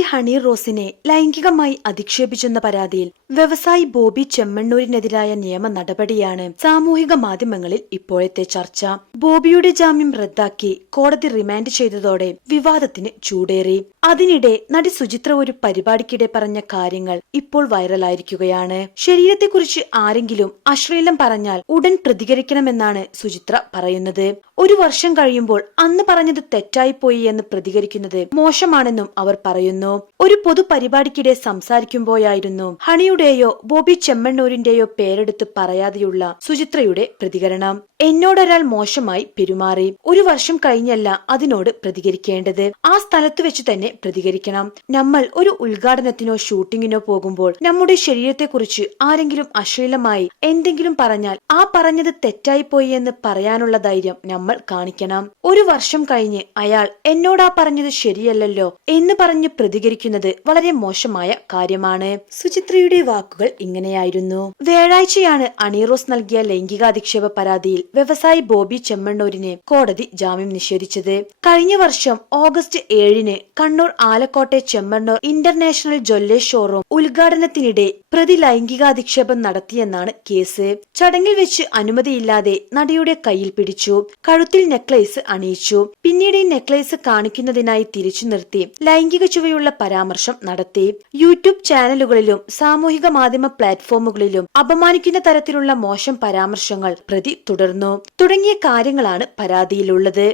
നടി ഹണി റോസിനെ ലൈംഗികമായി അധിക്ഷേപിച്ചെന്ന പരാതിയിൽ വ്യവസായി ബോബി ചെമ്മണ്ണൂരിനെതിരായ നിയമ നടപടിയാണ് സാമൂഹിക മാധ്യമങ്ങളിൽ ഇപ്പോഴത്തെ ചർച്ച. ബോബിയുടെ ജാമ്യം റദ്ദാക്കി കോടതി റിമാൻഡ് ചെയ്തതോടെ വിവാദത്തിന് ചൂടേറി. അതിനിടെ നടി സുചിത്ര ഒരു പരിപാടിക്കിടെ പറഞ്ഞ കാര്യങ്ങൾ ഇപ്പോൾ വൈറലായിരിക്കുകയാണ്. ശരീരത്തെക്കുറിച്ച് ആരെങ്കിലും അശ്ലീലം പറഞ്ഞാൽ ഉടൻ പ്രതികരിക്കണമെന്നാണ് സുചിത്ര പറയുന്നത്. ഒരു വർഷം കഴിയുമ്പോൾ അന്ന് പറഞ്ഞത് തെറ്റായിപ്പോയി എന്ന് പ്രതികരിക്കുന്നത് മോശമാണെന്നും അവർ പറയുന്നു. ഒരു പൊതു പരിപാടിക്കിടെ സംസാരിക്കുമ്പോഴായിരുന്നു ഹണിയുടെയോ ബോബി ചെമ്മണ്ണൂരിന്റെയോ പേരെടുത്ത് പറയാതെയുള്ള സുചിത്രയുടെ പ്രതികരണം. എന്നോടൊരാൾ മോശമായി പെരുമാറി, ഒരു വർഷം കഴിഞ്ഞല്ല അതിനോട് പ്രതികരിക്കേണ്ടത്, ആ സ്ഥലത്ത് വെച്ച് തന്നെ പ്രതികരിക്കണം. നമ്മൾ ഒരു ഉദ്ഘാടനത്തിനോ ഷൂട്ടിങ്ങിനോ പോകുമ്പോൾ നമ്മുടെ ശരീരത്തെക്കുറിച്ച് ആരെങ്കിലും അശ്ലീലമായി എന്തെങ്കിലും പറഞ്ഞാൽ ആ പറഞ്ഞത് തെറ്റായിപ്പോയി എന്ന് പറയാനുള്ള ധൈര്യം നമ്മൾ കാണിക്കണം. ഒരു വർഷം കഴിഞ്ഞ് അയാൾ എന്നോടാ പറഞ്ഞത് ശരിയല്ലല്ലോ എന്ന് പറഞ്ഞ് പ്രതികരിക്കുന്നത് വളരെ മോശമായ കാര്യമാണ്. സുചിത്രയുടെ വാക്കുകൾ ഇങ്ങനെയായിരുന്നു. വ്യാഴാഴ്ചയാണ് ഹണി റോസ് നൽകിയ ലൈംഗികാധിക്ഷേപ പരാതിയിൽ വ്യവസായി ബോബി ചെമ്മണ്ണൂരിന് കോടതി ജാമ്യം നിഷേധിച്ചത്. കഴിഞ്ഞ വർഷം ഓഗസ്റ്റ് 7-ന് കണ്ണൂർ ആലക്കോട്ടെ ചെമ്മണ്ണൂർ ഇന്റർനാഷണൽ ജ്വല്ലേഴ്സ് ഷോറൂം ഉദ്ഘാടനത്തിനിടെ പ്രതി ലൈംഗികാധിക്ഷേപം നടത്തിയെന്നാണ് കേസ്. ചടങ്ങിൽ വെച്ച് അനുമതിയില്ലാതെ നടിയുടെ കയ്യിൽ പിടിച്ചു, കഴുത്തിൽ നെക്ലേസ് അണിയിച്ചു. പിന്നീട് ഈ നെക്ലേസ് കാണിക്കുന്നതിനായി തിരിച്ചു നിർത്തി ലൈംഗിക ചുവയുള്ള പരാമർശം നടത്തി. യൂട്യൂബ് ചാനലുകളിലും സാമൂഹിക മാധ്യമ പ്ലാറ്റ്ഫോമുകളിലും അപമാനിക്കുന്ന തരത്തിലുള്ള മോശം പരാമർശങ്ങൾ പ്രതി തുടർന്നു. തുടങ്ങിയ കാര്യങ്ങളാണ് പരാതിയിലുള്ളത്.